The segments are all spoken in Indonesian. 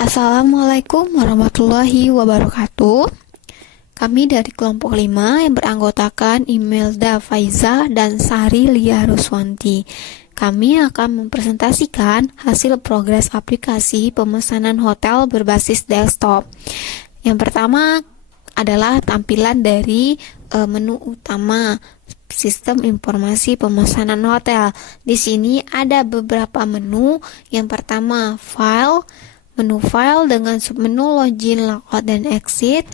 Assalamualaikum warahmatullahi wabarakatuh. Kami dari kelompok 5 yang beranggotakan Imelda Faiza dan Sari Lia Ruswanti. Kami akan mempresentasikan hasil progres aplikasi pemesanan hotel berbasis desktop. Yang pertama adalah tampilan dari menu utama sistem informasi pemesanan hotel. Di sini ada beberapa menu. Yang pertama, menu file dengan submenu login, logout, dan exit.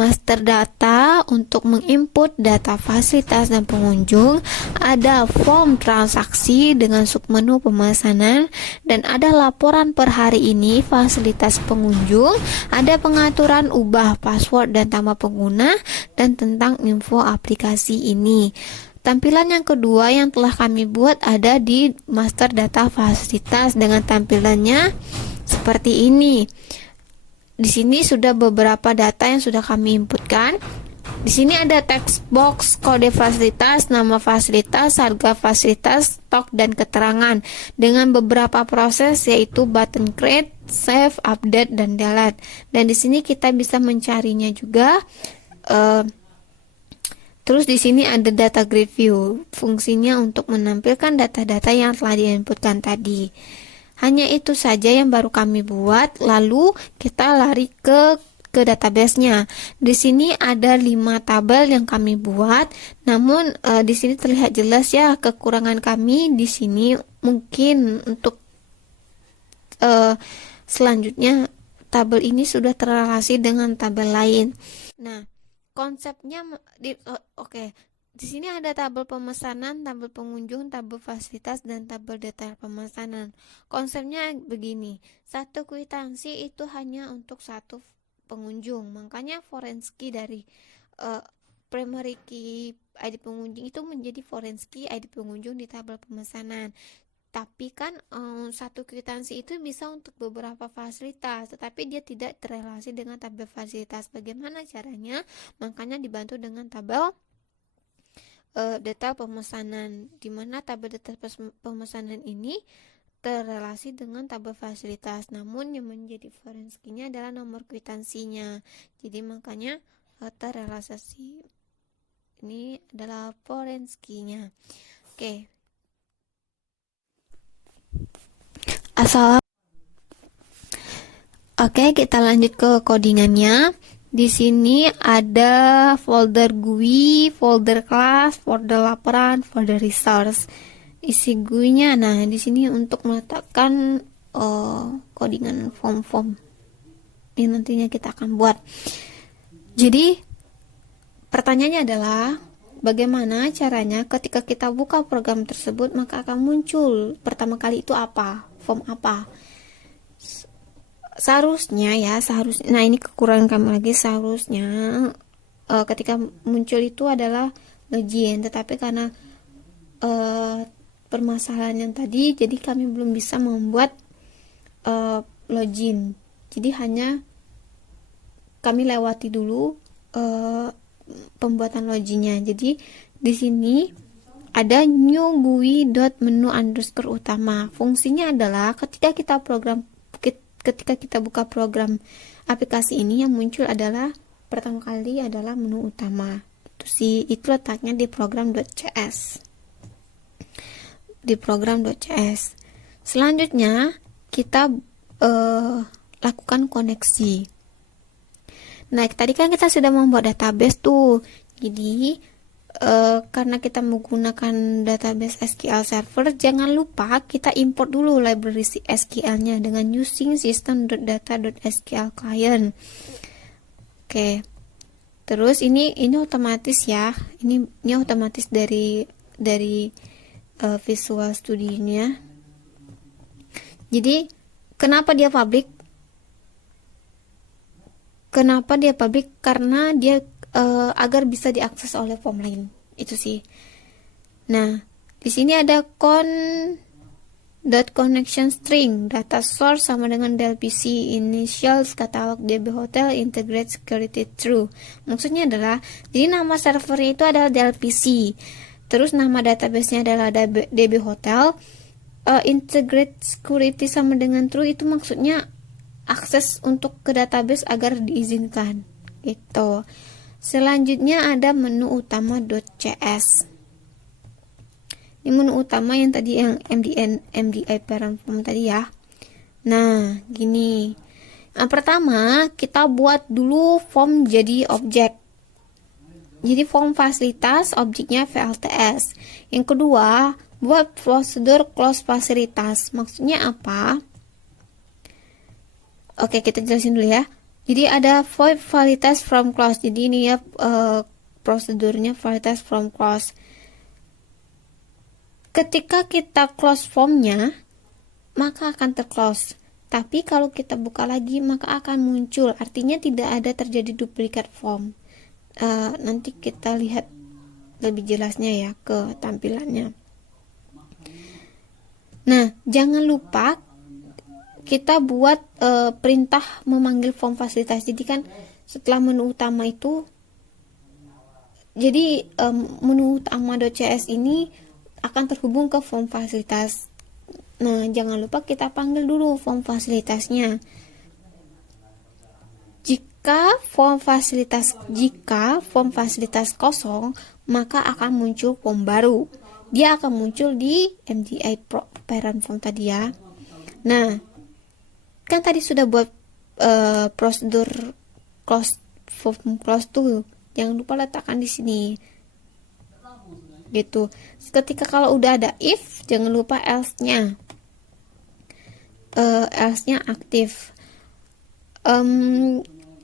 Master data untuk menginput data fasilitas dan pengunjung. Ada form transaksi dengan submenu pemesanan. Dan ada laporan per hari ini fasilitas pengunjung. Ada pengaturan ubah password dan tambah pengguna. Dan tentang info aplikasi ini. Tampilan yang kedua yang telah kami buat ada di master data fasilitas dengan tampilannya seperti ini. Di sini sudah beberapa data yang sudah kami inputkan. Di sini ada text box, kode fasilitas, nama fasilitas, harga fasilitas, stok, dan keterangan dengan beberapa proses yaitu button create, save, update, dan delete. Dan di sini kita bisa mencarinya juga. Terus di sini ada data grid view, fungsinya untuk menampilkan data-data yang telah diinputkan tadi. Hanya itu saja yang baru kami buat, lalu kita lari ke database-nya. Di sini ada 5 tabel yang kami buat, namun di sini terlihat jelas ya kekurangan kami di sini. Mungkin untuk selanjutnya tabel ini sudah terrelasi dengan tabel lain. Nah, konsepnya di sini ada tabel pemesanan, tabel pengunjung, tabel fasilitas, dan tabel detail pemesanan. Konsepnya begini, satu kwitansi itu hanya untuk satu pengunjung. Makanya foreign key dari primary key ID pengunjung itu menjadi foreign key ID pengunjung di tabel pemesanan. Tapi kan satu kwitansi itu bisa untuk beberapa fasilitas, tetapi dia tidak terrelasi dengan tabel fasilitas. Bagaimana caranya? Makanya dibantu dengan tabel data pemesanan, di mana tabel data pemesanan ini terrelasi dengan tabel fasilitas, namun yang menjadi foreign key-nya adalah nomor kwitansinya. Jadi makanya terrelasi ini adalah foreign key-nya. Oke, kita lanjut ke codingannya. Di sini ada folder GUI, folder kelas, folder laporan, folder resource. Isi GUI-nya, nah di sini untuk meletakkan codingan form-form yang nantinya kita akan buat. Jadi pertanyaannya adalah bagaimana caranya ketika kita buka program tersebut maka akan muncul pertama kali itu apa? Form apa? Seharusnya, nah ini kekurangan kami lagi, seharusnya ketika muncul itu adalah login, tetapi karena permasalahan yang tadi, jadi kami belum bisa membuat login. Jadi hanya kami lewati dulu pembuatan loginnya. Jadi di sini ada new GUI.menu underscore utama. Fungsinya adalah ketika kita buka program aplikasi ini, yang muncul adalah pertama kali adalah menu utama. Itu letaknya di program.cs. Selanjutnya kita lakukan koneksi. Nah, tadi kan kita sudah membuat database tuh. Jadi karena kita menggunakan database SQL Server, jangan lupa kita import dulu library SQL-nya dengan using system.data.sql client. Terus ini otomatis ya. Ini otomatis dari Visual Studio-nya. Jadi kenapa dia public? Karena dia agar bisa diakses oleh form lain, itu sih. Nah, di sini ada connection string data source sama dengan delpc initials catalog DB Hotel integrate security true. Maksudnya adalah jadi nama servernya itu adalah delpc, terus nama database-nya adalah DB Hotel, integrate security sama dengan true, itu maksudnya akses untuk ke database agar diizinkan. Gitu. Selanjutnya ada menu utama .cs. Ini menu utama yang tadi yang MDI parent form tadi ya. Nah, gini. Yang pertama, kita buat dulu form jadi objek. Jadi form fasilitas, objeknya VLTS. Yang kedua, buat prosedur close fasilitas. Maksudnya apa? Oke, kita jelasin dulu ya. Jadi ada void fasilitas from close. Jadi ini ya prosedurnya fasilitas from close. Ketika kita close formnya, maka akan terclose. Tapi kalau kita buka lagi, maka akan muncul. Artinya tidak ada terjadi duplikat form. Nanti kita lihat lebih jelasnya ya ke tampilannya. Nah, jangan lupa kita buat perintah memanggil form fasilitas. Jadi kan setelah menu utama itu, jadi menu utama .cs ini akan terhubung ke form fasilitas. Nah, jangan lupa kita panggil dulu form fasilitasnya. Jika form fasilitas kosong, maka akan muncul form baru. Dia akan muncul di MDI parent form tadi ya. Nah, kan tadi sudah buat prosedur form close tuh. Jangan lupa letakkan di sini. Gitu. Ketika kalau udah ada if, jangan lupa else-nya. Else-nya aktif.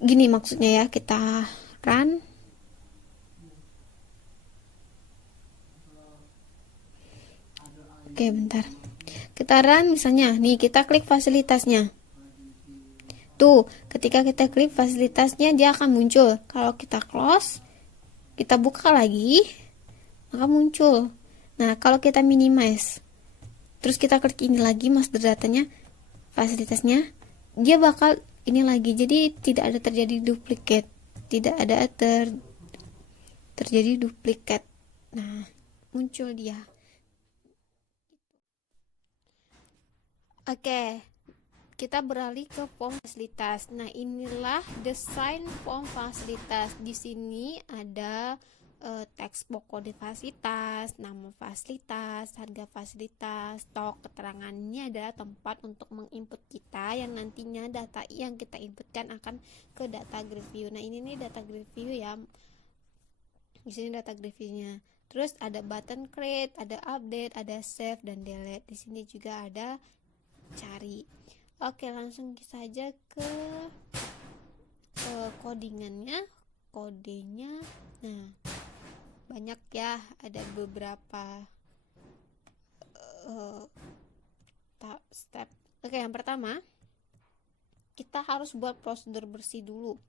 Gini maksudnya ya, kita run. Oke, bentar. Kita run misalnya, nih kita klik fasilitasnya. Tuh, ketika kita klik fasilitasnya dia akan muncul. Kalau kita close, kita buka lagi, maka muncul. Nah, kalau kita minimize, terus kita klik ini lagi master datanya, fasilitasnya, dia bakal ini lagi. Jadi tidak ada terjadi duplikat. Tidak ada terjadi duplikat. Nah, muncul dia. Oke. Kita beralih ke form fasilitas. Nah, inilah desain form fasilitas. Di sini ada teks pokok fasilitas, nama fasilitas, harga fasilitas, stok. Keterangannya adalah tempat untuk menginput kita yang nantinya data yang kita inputkan akan ke data grid view. Nah, ini nih data grid view ya. Di sini data grid view-nya. Terus ada button create, ada update, ada save dan delete. Di sini juga ada cari. Oke, langsung saja ke codingannya, kodenya. Nah, banyak ya, ada beberapa step. Oke, yang pertama kita harus buat prosedur bersih dulu.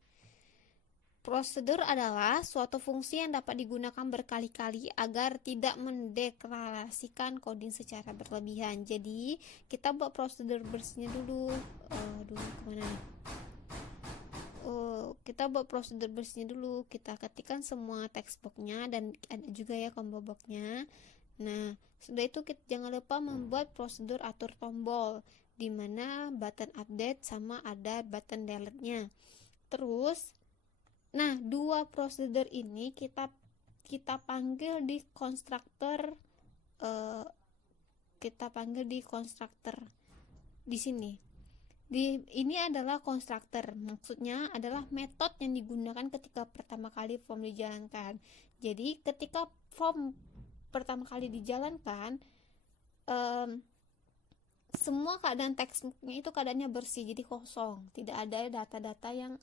Prosedur adalah suatu fungsi yang dapat digunakan berkali-kali agar tidak mendeklarasikan coding secara berlebihan. Jadi kita buat prosedur bersihnya dulu. Kemana nih? Kita buat prosedur bersihnya dulu. Kita ketikkan semua text boxnya dan ada juga ya combo boxnya. Nah, sudah itu kita jangan lupa membuat prosedur atur tombol, dimana button update sama ada button delete-nya. Terus, nah, dua prosedur ini kita panggil di konstruktor. Kita panggil di konstruktor di sini. Ini adalah konstruktor, maksudnya adalah metode yang digunakan ketika pertama kali form dijalankan. Jadi ketika form pertama kali dijalankan, semua keadaan textbooknya itu keadaannya bersih, jadi kosong, tidak ada data-data yang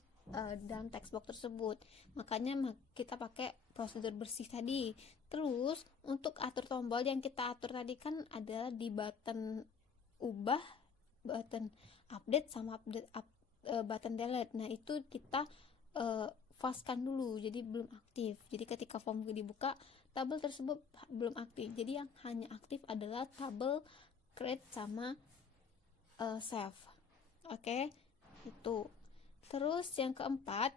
dalam textbook tersebut. Makanya kita pakai prosedur bersih tadi. Terus untuk atur tombol yang kita atur tadi kan adalah di button ubah, button update sama button delete. Nah, itu kita fastkan dulu, jadi belum aktif. Jadi ketika form dibuka, tabel tersebut belum aktif. Jadi yang hanya aktif adalah tabel create sama save. Oke, itu. Terus yang keempat,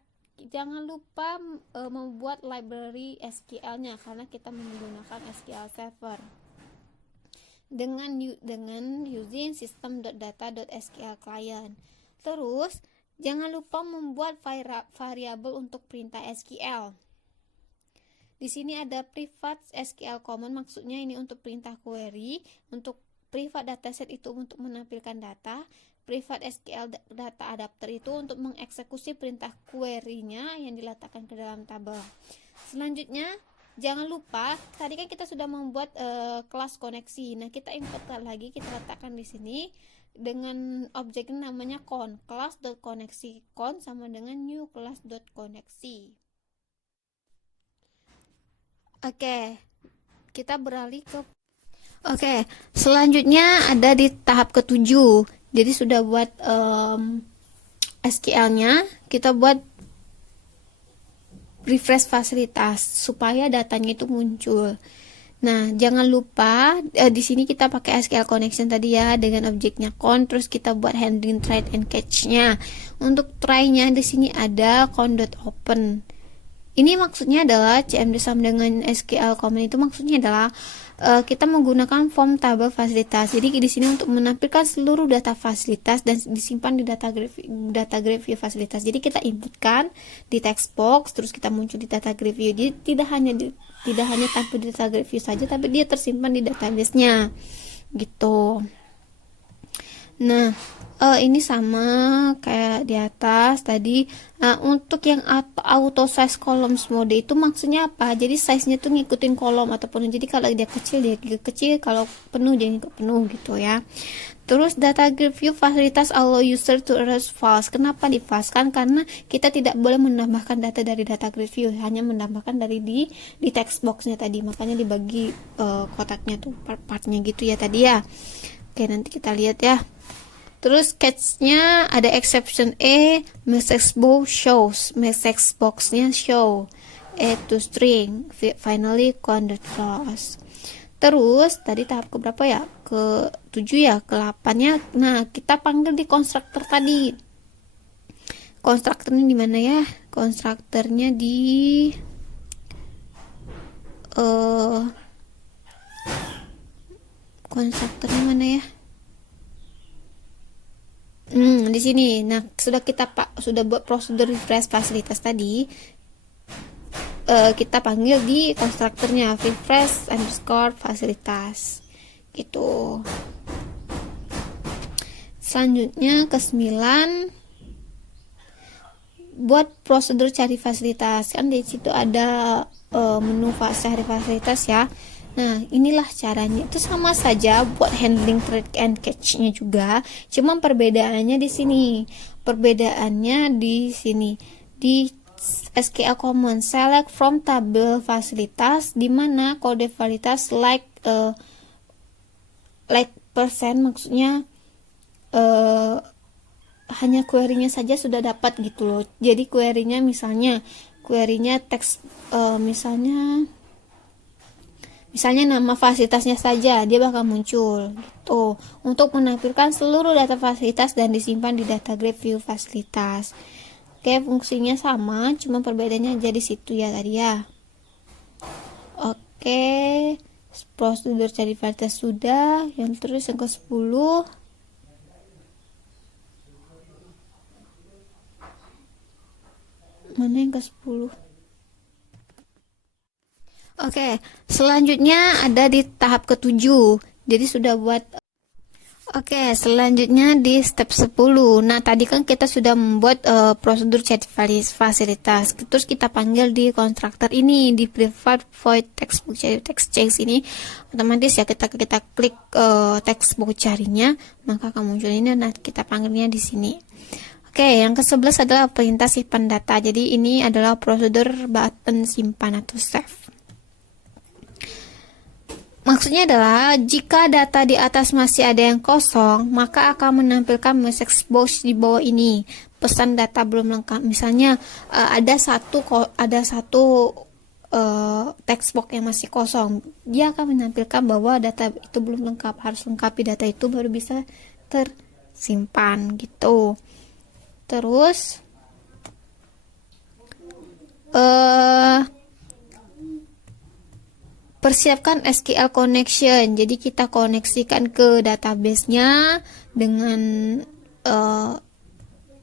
jangan lupa membuat library SQL-nya karena kita menggunakan SQL Server dengan using system.data.sql client. Terus, jangan lupa membuat variabel untuk perintah SQL. Di sini ada private SQL command, maksudnya ini untuk perintah query. Untuk private dataset itu untuk menampilkan data. Private SQL data adapter itu untuk mengeksekusi perintah query-nya yang diletakkan ke dalam tabel. Selanjutnya, jangan lupa tadi kan kita sudah membuat kelas koneksi. Nah, kita importkan lagi, kita letakkan di sini dengan objek namanya con, class.koneksi. Con sama dengan new class.koneksi. Oke, kita beralih ke selanjutnya ada di tahap ketujuh. Jadi sudah buat SQL-nya, kita buat refresh fasilitas supaya datanya itu muncul. Nah, jangan lupa di sini kita pakai SQL connection tadi ya dengan objeknya con, terus kita buat handling try and catch-nya. Untuk try-nya di sini ada con.open. Ini maksudnya adalah CMD sama dengan SQL command itu maksudnya adalah kita menggunakan form tabel fasilitas. Jadi di sini untuk menampilkan seluruh data fasilitas dan disimpan di data graph view fasilitas. Jadi kita inputkan di text box, terus kita muncul di data graph view. Jadi tidak hanya tampil di data graph view saja, tapi dia tersimpan di database-nya. Gitu. Nah, ini sama kayak di atas tadi. Untuk yang auto size columns mode itu maksudnya apa? Jadi size-nya tuh ngikutin kolom ataupun jadi kalau dia kecil, kalau penuh dia ngikut penuh gitu ya. Terus data graph view fasilitas allow user to erase files. Kenapa di false? Karena kita tidak boleh menambahkan data dari data graph view, hanya menambahkan dari di text box-nya tadi. Makanya dibagi kotaknya tuh part-partnya gitu ya tadi ya. Oke, nanti kita lihat ya. Terus catch-nya ada exception message box-nya show, to string, finally con.close. Terus tadi tahap ke berapa ya? Ke 7 ya, ke 8-nya. Nah, kita panggil di konstruktor tadi. Konstruktornya di mana ya? Konstruktornya di konstruktornya mana ya? Di sini. Nah, sudah buat prosedur refresh fasilitas tadi. Kita panggil di konstruktornya refresh underscore fasilitas. Gitu. Selanjutnya ke 9, buat prosedur cari fasilitas. Kan di situ ada menu cari fasilitas ya. Nah, inilah caranya. Itu sama saja buat handling try and catch-nya juga. Cuma perbedaannya di sini. Di SQL command select from tabel fasilitas, di mana kode fasilitas like persen, maksudnya hanya query-nya saja sudah dapat gitu loh. Jadi query-nya teks misalnya nama fasilitasnya saja, dia bakal muncul gitu. Untuk menampilkan seluruh data fasilitas dan disimpan di data graph view fasilitas. Oke, fungsinya sama, cuma perbedaannya jadi situ ya tadi ya. Oke, prosedur cari fasilitas sudah. Yang terus yang ke-10, mana yang ke-10? Oke, selanjutnya ada di tahap ke-7. Jadi sudah buat. Oke, selanjutnya di step 10. Nah, tadi kan kita sudah membuat prosedur chat fasilitas. Terus kita panggil di konstruktor ini di private void textbook text change ini. Otomatis ya kita klik textbook carinya, maka akan muncul ini. Nah, kita panggilnya di sini. Oke, yang ke-11 adalah perintah simpan data. Jadi ini adalah prosedur button simpan atau save. Maksudnya adalah jika data di atas masih ada yang kosong, maka akan menampilkan message box di bawah ini. Pesan data belum lengkap. Misalnya ada satu text box yang masih kosong, dia akan menampilkan bahwa data itu belum lengkap. Harus lengkapi data itu baru bisa tersimpan gitu. Terus persiapkan SQL connection. Jadi kita koneksikan ke database-nya dengan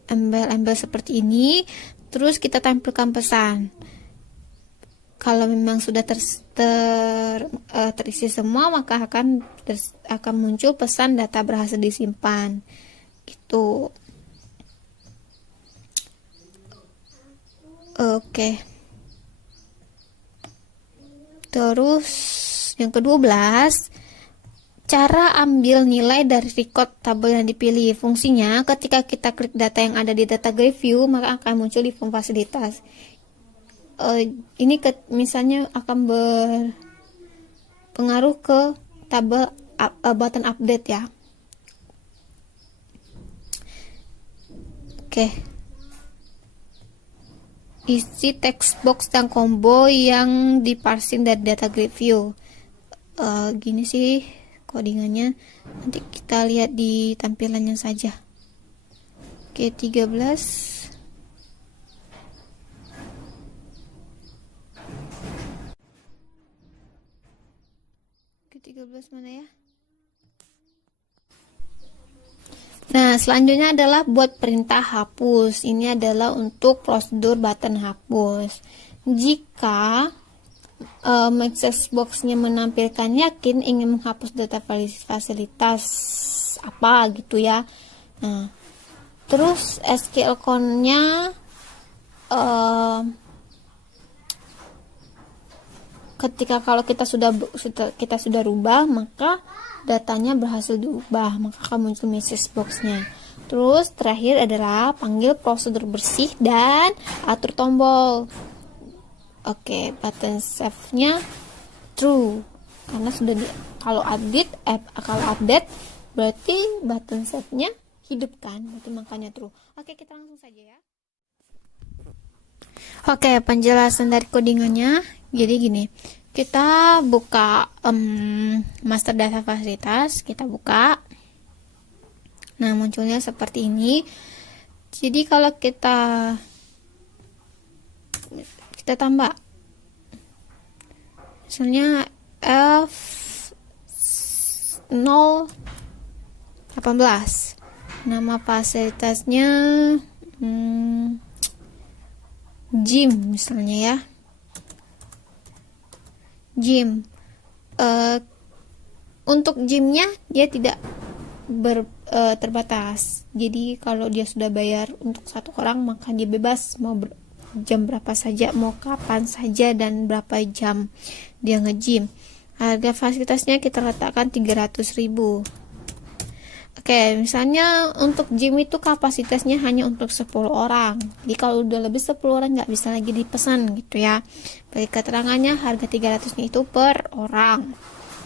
embel-embel seperti ini, terus kita tampilkan pesan. Kalau memang sudah terisi semua, maka akan muncul pesan data berhasil disimpan. Gitu. Oke. Terus yang ke-12, cara ambil nilai dari record tabel yang dipilih. Fungsinya ketika kita klik data yang ada di data grid view, maka akan muncul di form fasilitas. Ini misalnya akan berpengaruh ke tabel button update ya. Oke. Isi text box dan combo yang diparsing dari data grid view. Gini sih codingannya, nanti kita lihat di tampilannya saja. Oke, 13. Oke, 13 mana ya? Nah, selanjutnya adalah buat perintah hapus. Ini adalah untuk prosedur button hapus. Jika message box-nya menampilkan yakin ingin menghapus data fasilitas apa gitu ya. Nah, terus SQL code-nya ketika kalau kita sudah rubah, maka datanya berhasil diubah, maka akan muncul message box-nya. Terus terakhir adalah panggil prosedur bersih dan atur tombol. Oke, button save-nya true karena sudah kalau update berarti button save-nya hidup kan, itu makanya true. Oke, kita langsung saja ya. Oke, penjelasan dari codingannya. Jadi gini, kita buka master data fasilitas, kita buka. Nah, munculnya seperti ini. Jadi kalau kita tambah, misalnya F018, nama fasilitasnya gym misalnya ya, gym. Untuk gymnya dia tidak terbatas, jadi kalau dia sudah bayar untuk satu orang, maka dia bebas mau jam berapa saja, mau kapan saja, dan berapa jam dia nge-gym. Harga fasilitasnya kita letakkan 300.000. Oke, misalnya untuk gym itu kapasitasnya hanya untuk 10 orang. Jadi kalau udah lebih 10 orang nggak bisa lagi dipesan gitu ya. Bagi keterangannya harga 300-nya itu per orang.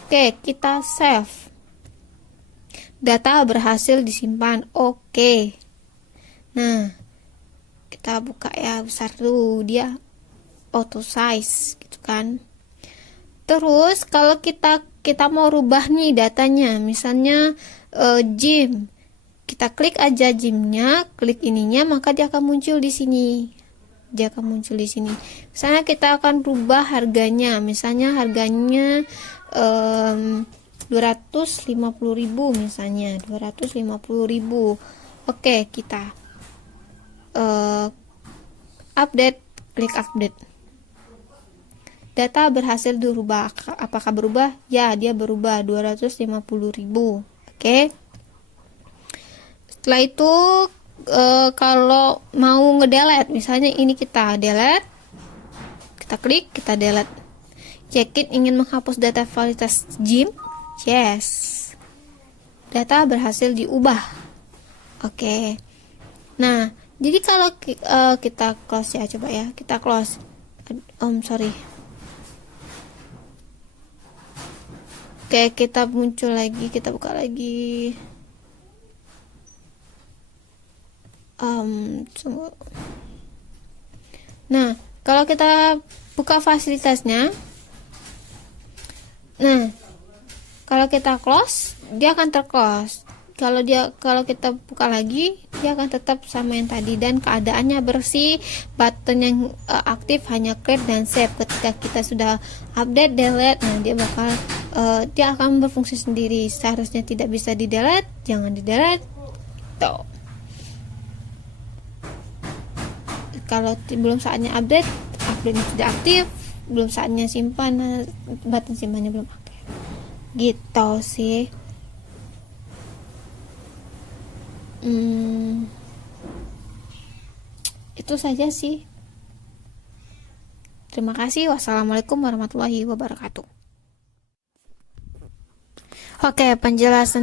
Oke, kita save. Data berhasil disimpan. Oke. Nah, kita buka ya, besar dulu, dia auto size gitu kan. Terus kalau kita mau rubah nih datanya, misalnya gym, kita klik aja gymnya, klik ininya, maka dia akan muncul di sini. Misalnya kita akan rubah harganya, misalnya harganya 250.000 misalnya, 250.000. Oke, kita update, klik update. Data berhasil dirubah. Apakah berubah? Ya, dia berubah 250.000. Oke. Setelah itu kalau mau ngedelete, misalnya ini kita delete, kita klik, kita delete. Yakin ingin menghapus data fasilitas gym? Yes. Data berhasil diubah. Oke. Nah, jadi kalau kita close ya, coba ya, kita close. Sorry. Oke, kita muncul lagi, kita buka lagi. Tunggu. Nah, kalau kita buka fasilitasnya, nah, kalau kita close, dia akan terclose. Kalau kita buka lagi, dia akan tetap sama yang tadi dan keadaannya bersih. Button yang aktif hanya create dan save. Ketika kita sudah update, delete, nah dia akan berfungsi sendiri. Seharusnya tidak bisa di delete, jangan di delete. Tuh. kalau belum saatnya update tidak aktif, belum saatnya simpan, button simpannya belum aktif, gitu sih. Itu saja sih. Terima kasih. Wassalamualaikum warahmatullahi wabarakatuh. Oke, penjelasan